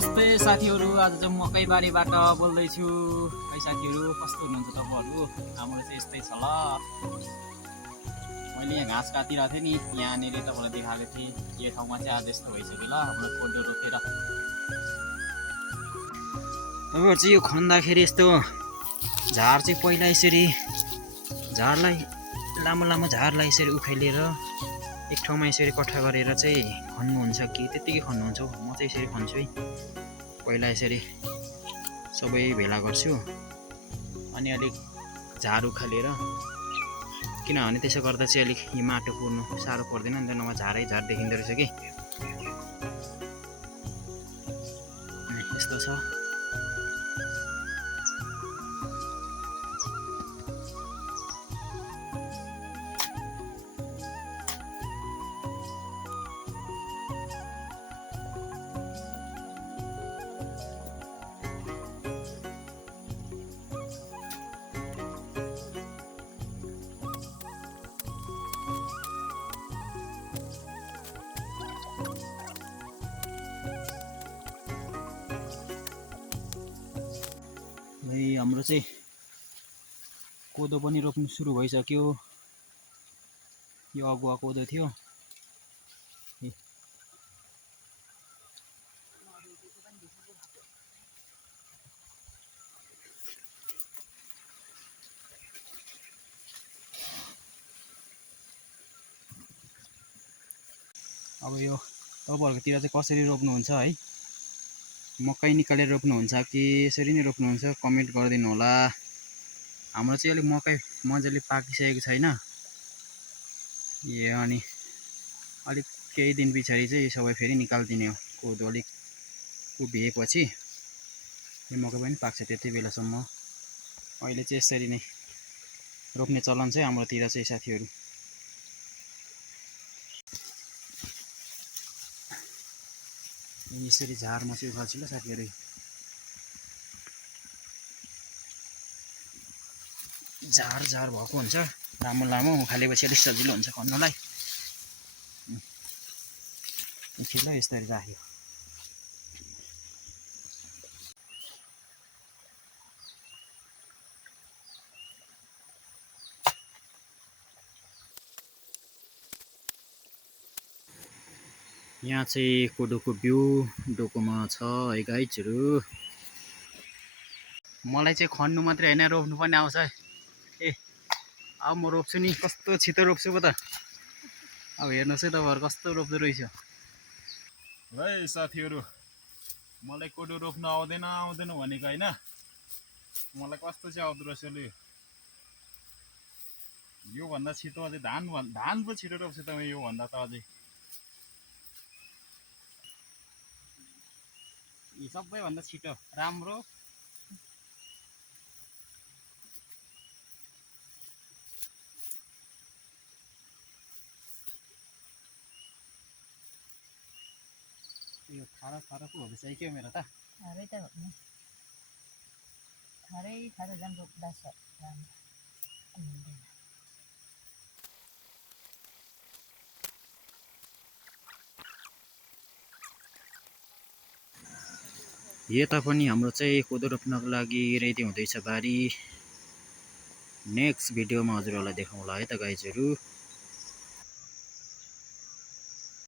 नमस्ते साथीहरू, आज चाहिँ मकै बारीबाट बोल्दैछु। है साथीहरू, कस्तो हुनुहुन्छ तपाईँहरू? हाम्रो चाहिँ यस्तै छ ल। मैले यहाँ घाँस काटिरहेको थिएँ नि, यहाँनिर तपाईँलाई देखाएको थिएँ। यो ठाउँमा चाहिँ आज यस्तो भइसक्यो ल, हाम्रो कोदो रोपेर। तपाईँहरू चाहिँ यो खन्दाखेरि यस्तो झार चाहिँ पहिला यसरी झारलाई लामो लामो झारलाई यसरी उखेलेर एक ठाउँमा यसरी कट्ठा गरेर चाहिँ खन्नुहुन्छ कि त्यत्तिकै खन्नुहुन्छ? म चाहिँ यसरी खन्छु है। पहिला यसरी सबै भेला गर्छु अनि अलिक झार उखालेर, किनभने त्यसो गर्दा चाहिँ अलिक यो माटो पुर्नु साह्रो पर्दैन नि त, नभए झारै झार देखिँदो रहेछ कि। यस्तो छ। हाम्रो चाहिँ कोदो पनि रोप्नु सुरु भइसक्यो। यो अगुवा कोदो थियो। अब यो तपाईँहरूकोतिर चाहिँ कसरी रोप्नुहुन्छ है? मकै निकालेर रोप्नुहुन्छ कि यसरी नै रोप्नुहुन्छ? कमेन्ट गरिदिनु होला। हाम्रो चाहिँ अलिक मकै मजाले पाकिसकेको छैन। यो अनि अलिक केही दिन पछाडि चाहिँ सबै फेरि निकालिदिने हो। कोदो अलिक उभिएपछि यो मकै पनि पाक्छ त्यति बेलासम्म। अहिले चाहिँ यसरी नै रोप्ने चलन चाहिँ हाम्रोतिर चाहिँ साथीहरू। यसरी झार म चाहिँ उखाल्छु ल साथीहरू। झार झार भएको हुन्छ, लामो लामो उखालेपछि अलिक सजिलो हुन्छ खन्नलाई। ल यस्तरी राख्यो। यहाँ चाहिँ कोदोको बिउ डोकोमा छ है गाइजहरू। मलाई चाहिँ खन्नु मात्रै होइन, रोप्नु पनि आउँछ। ए अब म रोप्छु नि, कस्तो छिटो रोप्छु पो त। अब हेर्नुहोस् है तपाईँहरू कस्तो रोप्दो रहेछ। है साथीहरू, मलाई कोदो रोप्न आउँदैन भनेको होइन, मलाई कस्तो चाहिँ आउँदो रहेछ लु। योभन्दा छिटो अझै धान पो छिटो रोप्छ त योभन्दा त अझै। सबैभन्दा छिटो राम्रो। यो खारा खारा पो हुँदैछ है क्या मेरो त। खारै त हो नि, खारै खाएर झन् रोप्दा छ राम्रो हुँदैन। यता पनि हाम्रो चाहिँ कोदो रोप्नको लागि रेडी हुँदैछ बारी। नेक्स्ट भिडियोमा हजुरहरूलाई देखाउँला है त गाइजहरू।